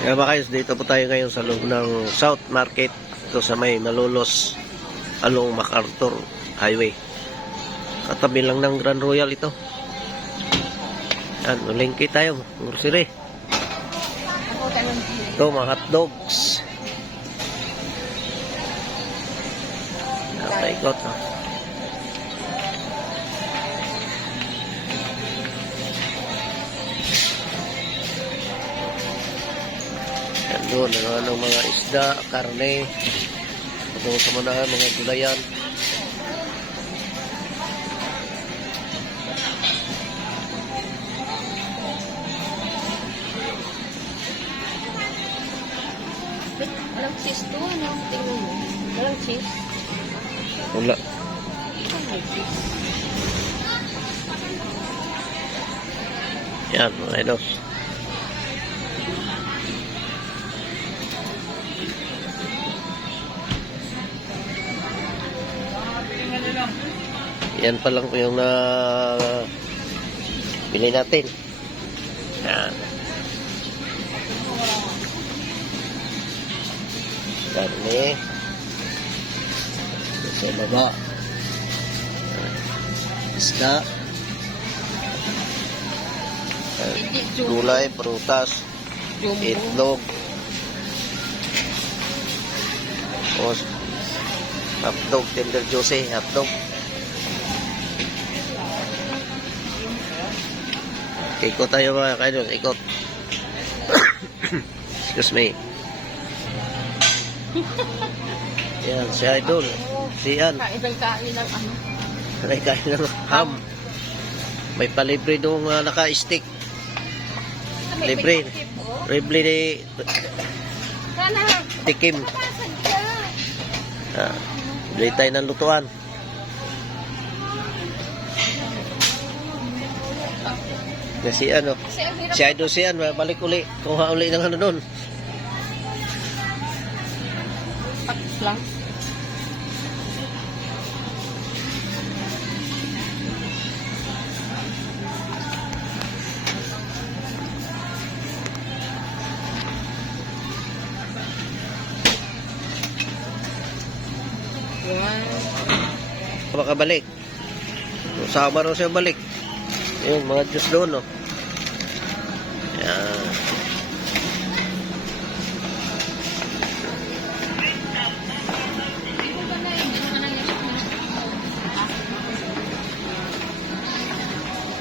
Kaya ba guys, dito po tayo ngayon sa loob ng South Market. Ito sa may Malolos along MacArthur Highway. Katabi lang ng Grand Royal ito. Yan, malingki tayo. Grocery. Ito, mga hotdogs. Napaikot. Yan doon, ano, mga isda, karne. Ito sa mga gulayan. Walang cheese to, ano? Tingnan mo. Walang cheese. Wala. Walang cheese. Yan, mga idos. Yan pa lang po yung bili natin. Yan. Karne. Sa baba. Isda. Gulay, prutas. Itlog. Tapos hotdog, tender juice, hotdog. Ikot tayo mga kaidol, ikot. Excuse me. Yan, si Idol. Si Ian. Kain ng ano? Kain ng ham. May palibre doong naka-stick. Libre. Libre ni Tikim. Bili tayo ng lutuan. Si ano, si Idol si Ian, balik uli. Kuha uli ng ano doon. Lang. Makabalik. Sama raw siya balik. Yung mga juice doon, no. Yan.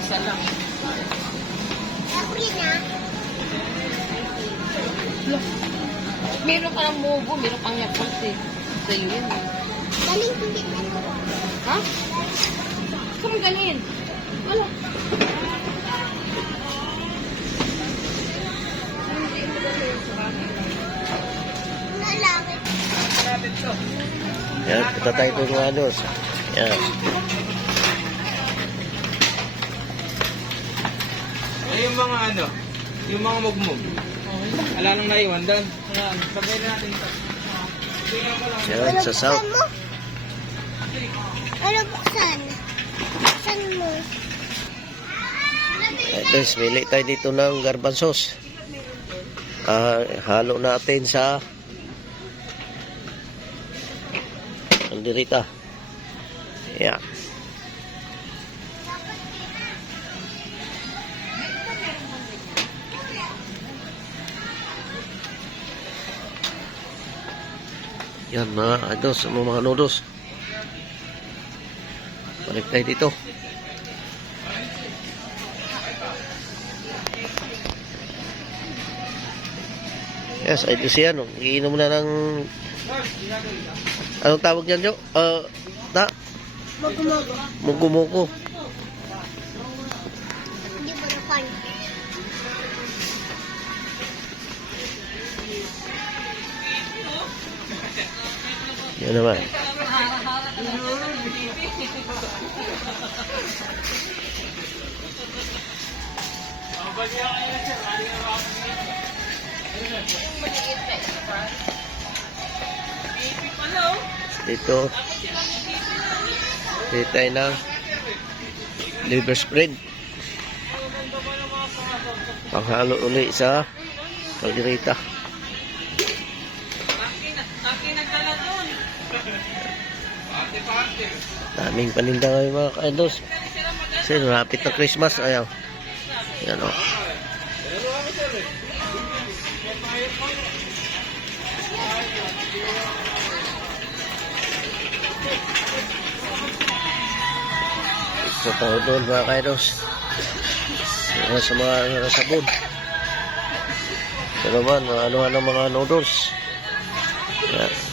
Salam. Meron ka ng mugo, meron kang yakult eh. Sa'yo yun eh. Galing hindi ka mo. Ha? Saan galing? Wala. Nalakit. Yan, punta tayo doon mga anos. Yan. Yung mga ano, yung mga mugmug. Ala nang naiwan doon. Ayan, sabay natin ito. Yan, sa South. Ano buksan? Buksan mo. Guys, mili tayo dito ng garbanzos. Halo natin sa alderita. Yan. Yan mga ados, mga noodles. Balik tayo dito. Yes, ay ito siya, no? Iinom na ng... Anong tawag yan, Jo? Mogo-mogo. Mugo-mugo. Hindi mo nakan. Yan naman. Dito. Dito tayo ng liver spread. Panghalo uli sa Kaldereta. Taki nagdala doon. Pati. Daming paninda ngayon mga ka-idols. Kasi rapid na Christmas. Ayaw. Yan o. Sa tayo doon mga ka-idols. Sa mga sabon. Ito naman, ano mga noodles. Yan.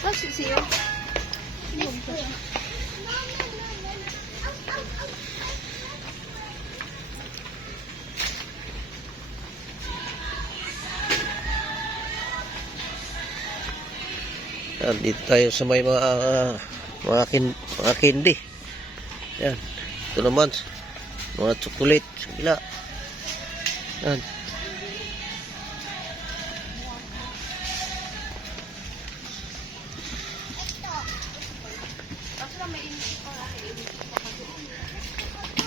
Oh, siyo. Yan, dito tayo sa may mga candy. Yan. Ito naman, mga chocolate. Sa gila. Yan.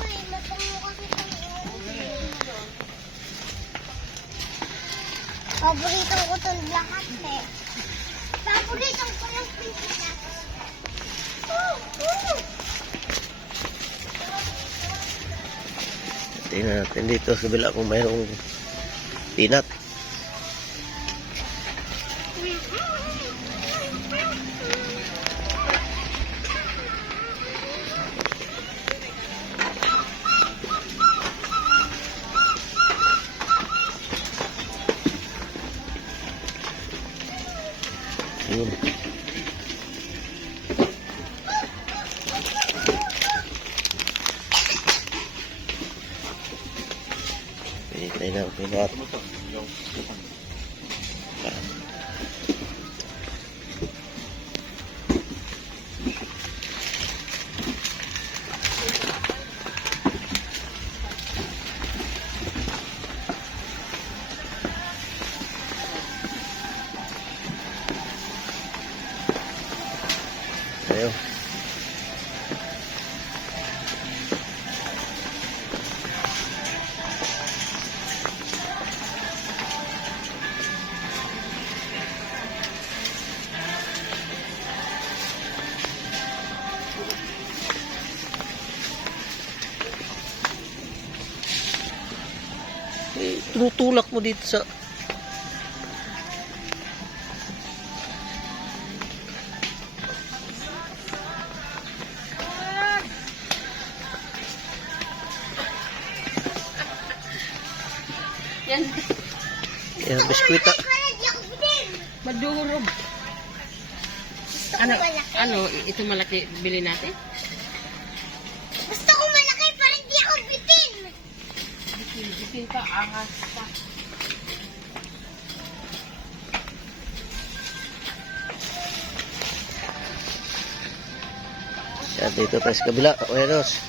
Uy, matango kasi paborito ko itong lahat eh. Paborito ko yung pizza. Tingnan natin dito sa bila kung mayroong peanut. Yun. Pinitay na ang peanut. Ayaw. Tinutulak mo dito sa... Yan. Yan, biskwita. Madurog. Ano, ito malaki bili natin? Gusto ko malaki para hindi ako bitin. Bitin ka, angas ka. Yan, dito tayo sa kabila. Buenos.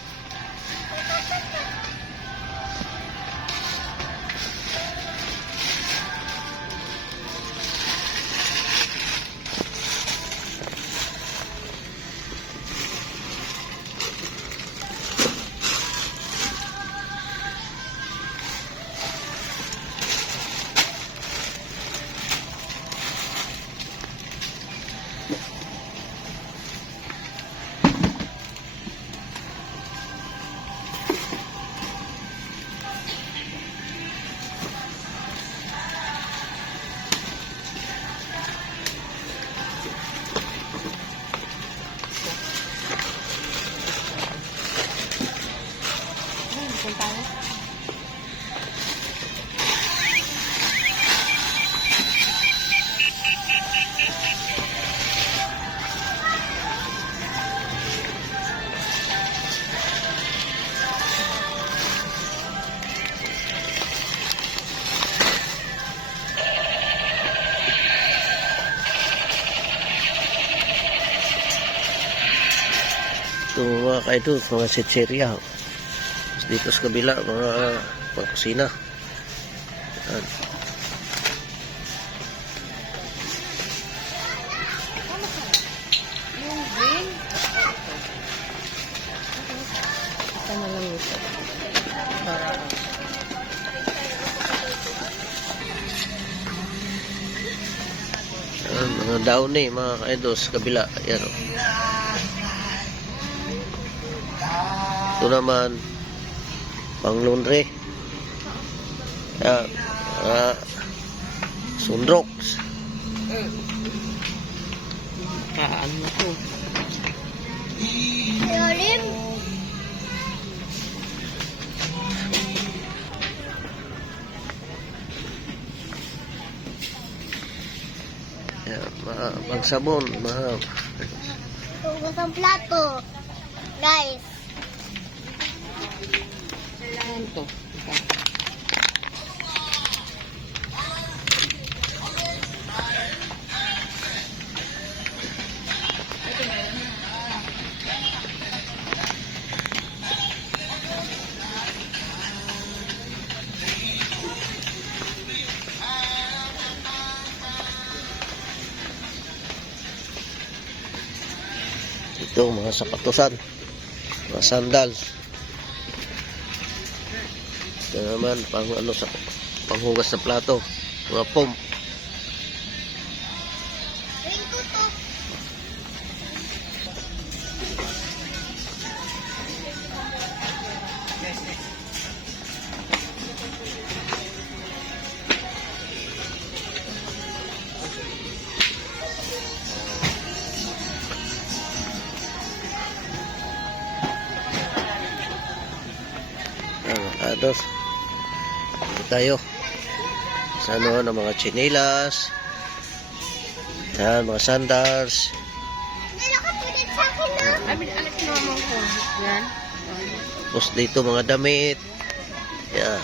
Punta tayo. Ito mga ka-idol, mga sitseria. Tapos dito sa kabila, mga pangkusina. Yan. Yung green. Ito na lang ito. Para. Yan, mga daon eh, mga ka-idol sa kabila. Yan o. Ito naman, pang laundry. Yan, sunrox. Ano na to? Yolim. Yan, mga pangsabon, mga Hugas ang plato. Guys. Ano to? ito, mga sapatusan, mga sandals. Ito naman, pang ano sa panghugas sa plato, mga pump. Ring tuto. Ados. Ito tayo. Sa ano, ng mga chinilas. Yan, mga sandals. Hindi nakapunit sa akin na. Alat naman ko. Yan. Tapos dito mga damit. Yan.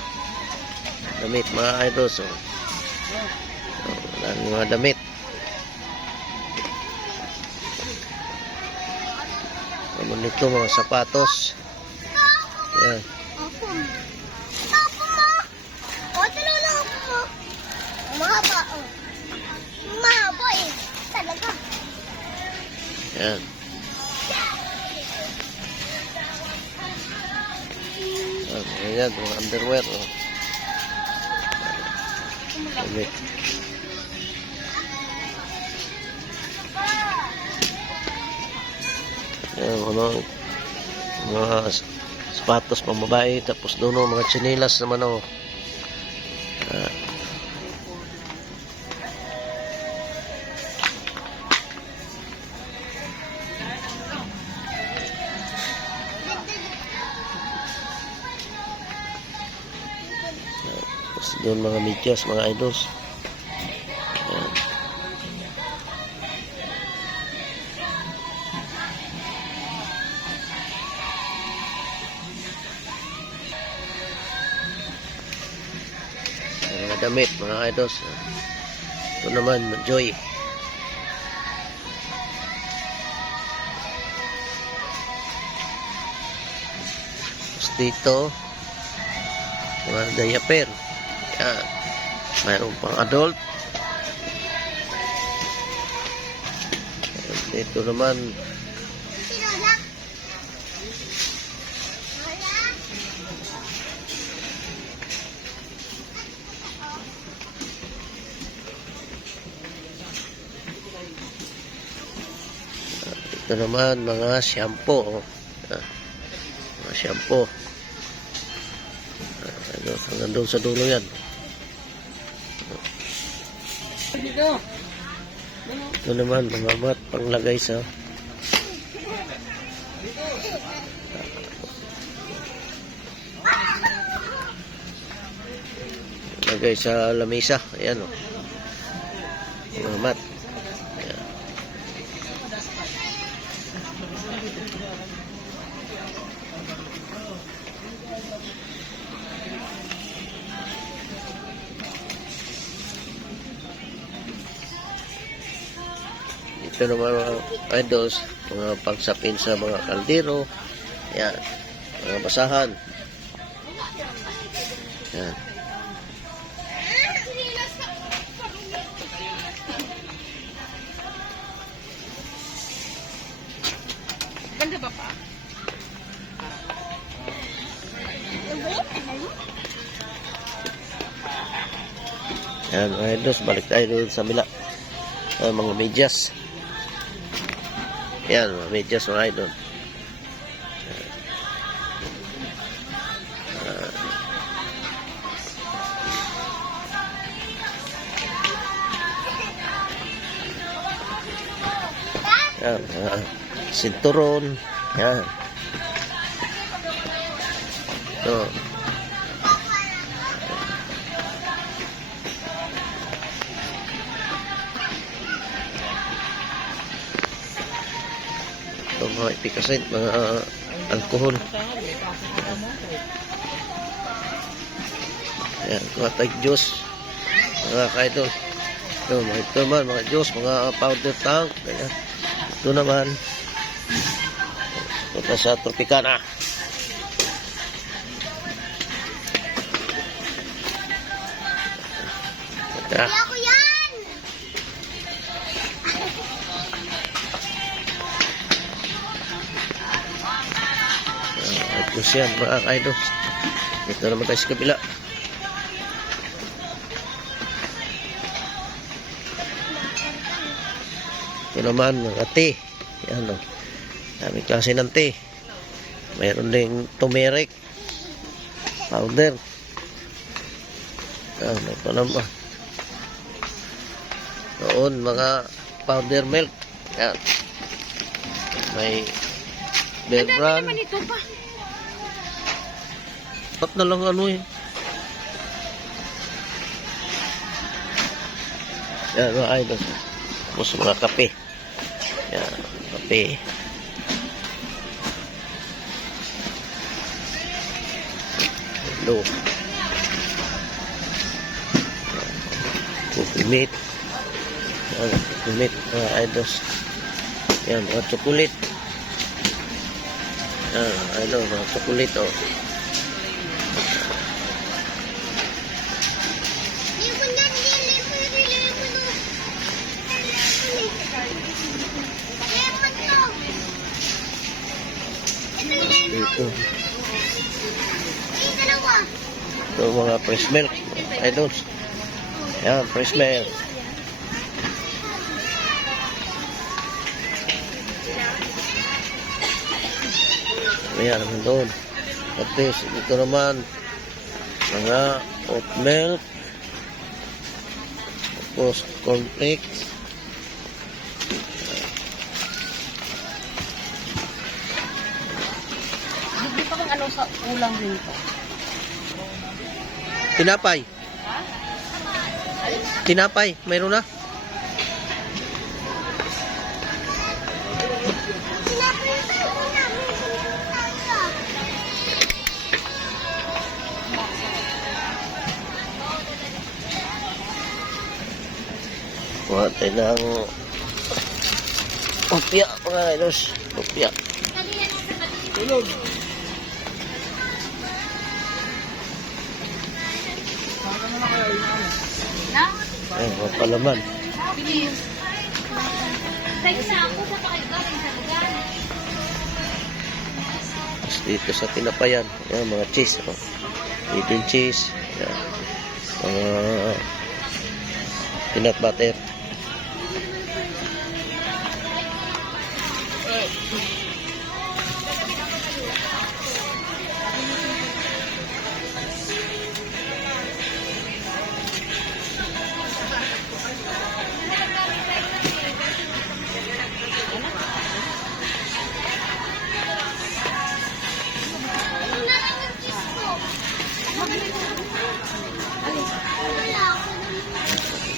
Damit, mga idols. Oh. Mga damit. Naman dito mga sapatos. Yan. Opo. Opo mo. O, tulungan ako mo. Mahaba, oh. Mahaba eh. Talaga. Yan. Ayan, mga underwear. Oh. Damit. Yan, mga sapatos pang babae, tapos doon mga chinilas naman oh. Ah. Tapos doon mga medyas, mga idols. Yan. Mga damit, mga idols. Ito naman, Joy. Tapos dito, mga diaper. Yan. Mayroon pang adult. Dito naman, Tinola. Wala. ito naman, mga shampoo. Oh. Mga shampoo. Hanggang doon sa dulo yan. Dito. Ito naman, mga mat, panglagay sa lagay sa lamesa. Ayan o. Mga mat. Ayan. Ito naman mga idols, mga pagsapin sa mga kaldero. Yan, mga basahan. Yan. Ganda ba pa? Yan, mga idols, balik tayo doon sa mila. Mga medyas. Yan, mga medyas, mga idol. Yan, sinturon. Yan. Ito. Ito mga ipikasin, mga alkohol. Yan, mga tag-juice. Mga kaidol. Ito naman, mga juice, mga powder tank. Ganyan. Ito naman. Ito sa Tropicana. Ito. Ako yan! Ito siya, mga kaidol. Ito naman tayo sa kabila. Ito naman, mga tea. Yan o. Daming klase ng tea. Mayroon ding turmeric powder. Yan, ito naman. Doon, mga powder milk. Yan. May bear brand. Naman ito pa. Ba't na lang ano eh. Yan, mga idol. Tapos mga kape. Yan, kape. Hello. Coffee meat. Yan, coffee meat, mga idols. Yan, mga chocolate. Yan, idol, mga chocolate, oh. Lemon yan, lemon to. Ito yung lemon. Dito. Yung dalawa. Ito mga fresh milk, mga idols. Yan, fresh milk. Ayan naman doon. Tapos dito naman mga oat milk. Tapos cornflakes. Hindi pa kung ano sa ulam dito. Tinapay. Tinapay, mayroon na. Kuha tayo ng opya, mga idols. Opya. Ayun, mga palaman. Bilis. Sa ako sa pakaigaling sa lugar. Tapos dito sa tinapayan, ayan, mga cheese. Oh. Little cheese. Ayan. Mga peanut butter.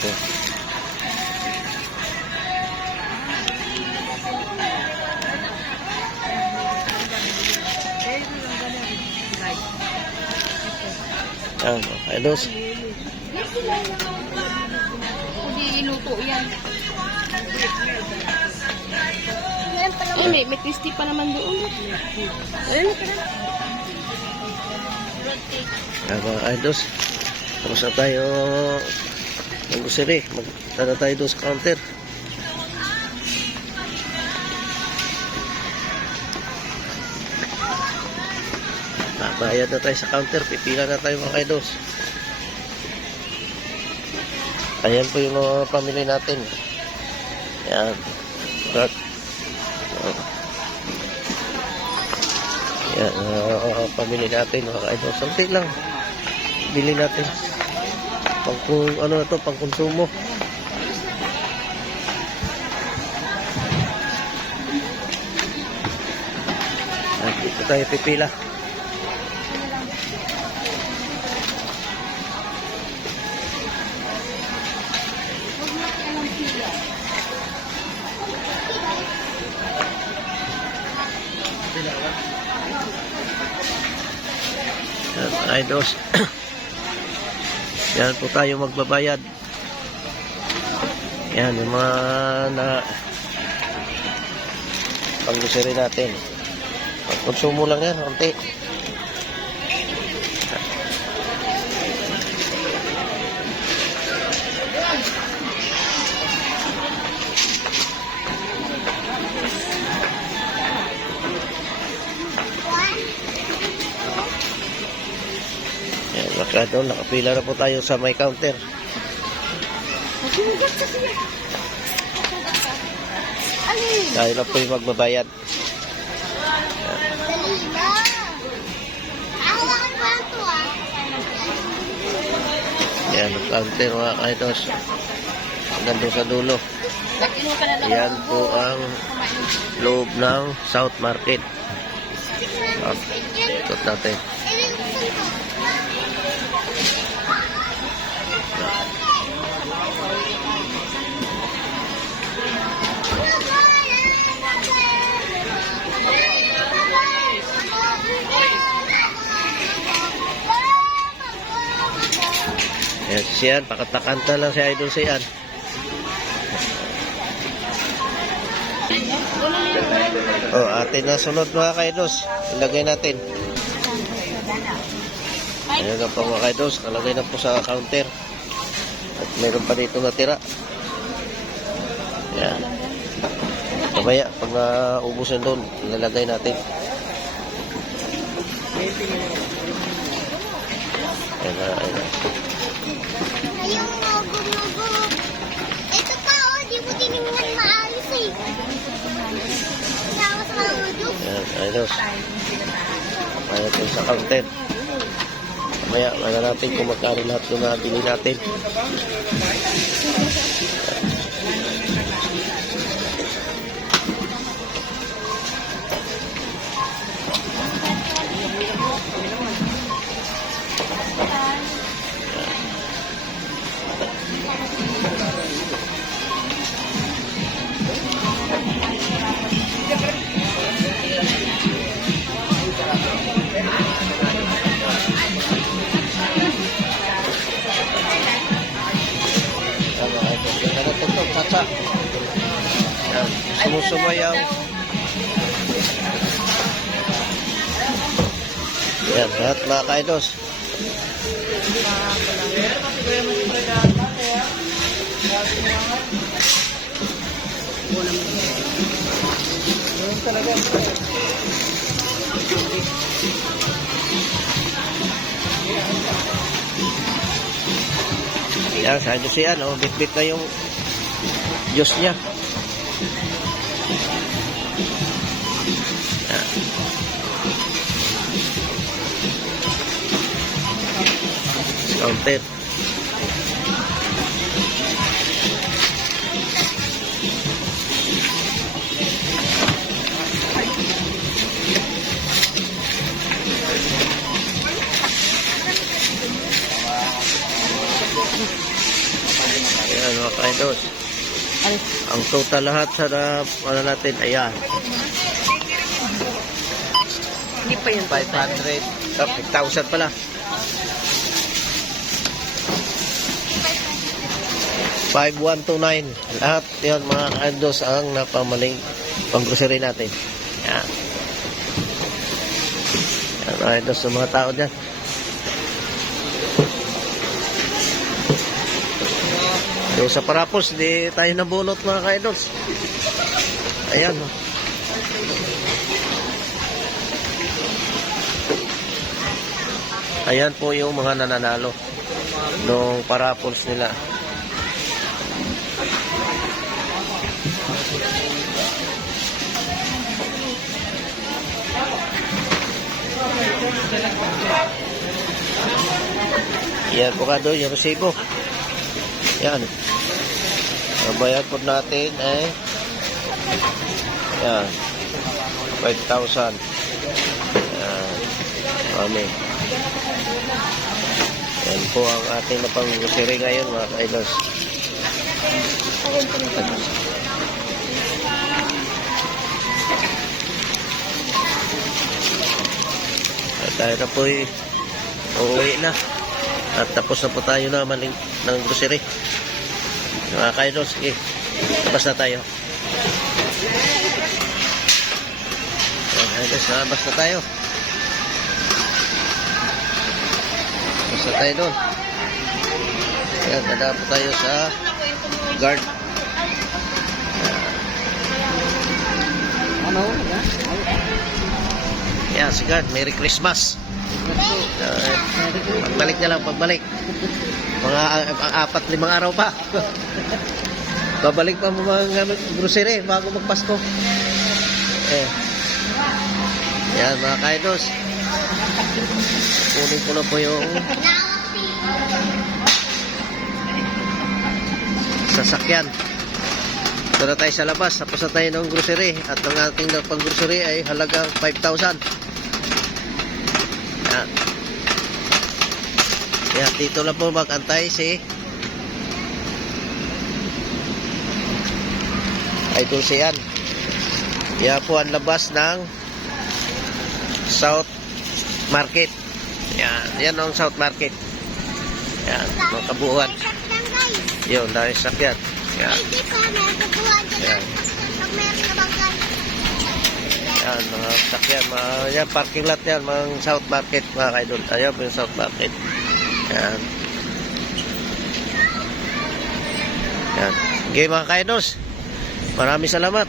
Ito. Ayan, mga idols. Hindi iluto yan. Yan pala Ay, may crispy pa naman doon. Ayun, tara. Mga idols, tapos na tayo ng grocery. Magtala tayo doon sa counter. Bayad na tayo sa counter. Pipila na tayo mga idols. Ayan po yung mga pamili natin. Ayan. Ayan, pamili natin mga idols. Sampai lang. Bili natin. Ano na to, pang konsumo. At dito tayo pipila. Yan, idols. Yan po tayo magbabayad. Yan, yung mga pang-grocery natin. Konsumo lang yan, konti. Yan, nakapila na po tayo sa may counter. Tayo na po yung magbabayad. Dali na. Awakan pa ito ah. Yan, ang counter mga kaidos. Nandun sa dulo. Yan po ang loob ng South Market. Ikot natin. Yan siyan, pakatakanta lang si Idol siyan. Oh, atin na sunod mga kaidos. Ilagay natin. Ayan na po mga kaidos. Kalagay na po sa counter. At meron pa dito natira. Yan. Mamaya, pag naubusan doon, ilalagay natin. Ayan na, ayan na. Ayun, mago. Ito pa oh, di mo tinignan maayos eh. Tapos maudok. Ayan, kaidos. Mamaya tayo sa counter. Mamaya, wala natin kung magkano lahat yung nabili natin. Kaca. Yan, sumusumayaw. Yan, lahat mga kaidos. Yan, sa Diyos yan, oh, bit-bit na yung Diyos niya. Yan. Counted. Ayan mga kaidos. Ang total lahat sa ano natin, ayan. Hindi pa yun. 500, 1,000 pala. 5,129. Lahat yun mga kaidos ang napamaling pang-grocery natin. Yan. Yan, mga idols, sa mga tao dyan. Yung sa Parapos, di tayo nabunot mga ka-idols. Ayan. Oh. Ayan po yung mga nananalo nung Parapos nila. Yan po ka doon, yung resibo. Yan. Ang bayad po natin ay yan, 5,000. Yan. Mami. Yan po ang ating napang-grocery ngayon mga ka-idols. At tayo na po uuwi na. At tapos na po tayo na maling ng grocery. Mga ka-idols, sige. Labas na tayo. Ayos, labas na tayo. Labas na tayo doon. Ayan, tada po tayo sa guard. Ayan, si guard. Merry Christmas. Pagbalik na lang, pagbalik. Mga 4-5 araw pa. Babalik pa mga grocery bago magpasko. Yan mga ka-idols. Kunin ko na po yung sasakyan. Ito na tayo sa labas. Tapos na tayo ng grocery. At ang ating pang-grocery ay halagang 5,000. Yan. Yan, dito lang po mag-antay si Idol Sian. Yan po ang labas ng South Market. Yan, yan ang South Market. Yan, mga kabuuan. Yun, dahil sakyan. Yan. Yan. Yan, mga sakyan. Yan, parking lot yan, mga South Market, mga ka-idol. Ayan po yung South Market. Yan. Yan. Okay, mga ka-idols. Maraming salamat.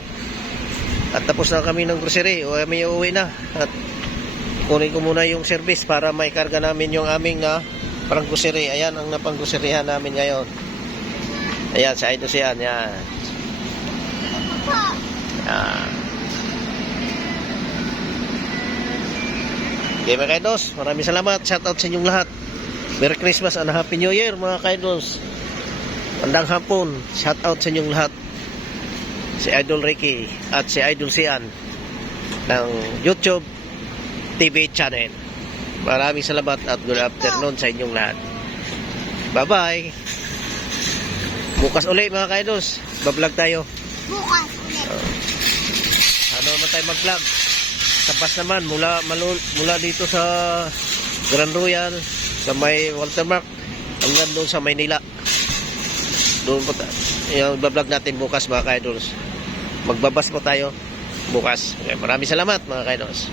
At tapos na kami ng grocery. O kami uuwi na. At kunin ko muna yung service para may karga namin yung aming na parang grocery. Ayan ang napang-groceryhan namin ngayon. Ayan, sa Idol Sian. Yan. Yan. Okay, mga ka-idols. Maraming salamat. Shout out sa inyong lahat. Merry Christmas and Happy New Year mga ka-idols. Bandang hapon. Shout out sa inyong lahat. Si Idol Ricky at si Idol Sian ng YouTube TV channel. Maraming salamat at good afternoon sa inyong lahat. Bye-bye. Bukas ulit mga ka-idols. Bablog tayo. Bukas ulit. Ano naman tayo mag-vlog? Tapas naman mula dito sa Grand Royal sa may Watermark hanggang doon sa Maynila. Doon po yung bablog natin bukas mga ka-idols. Magbabas po tayo bukas. Okay, maraming salamat mga ka-idols.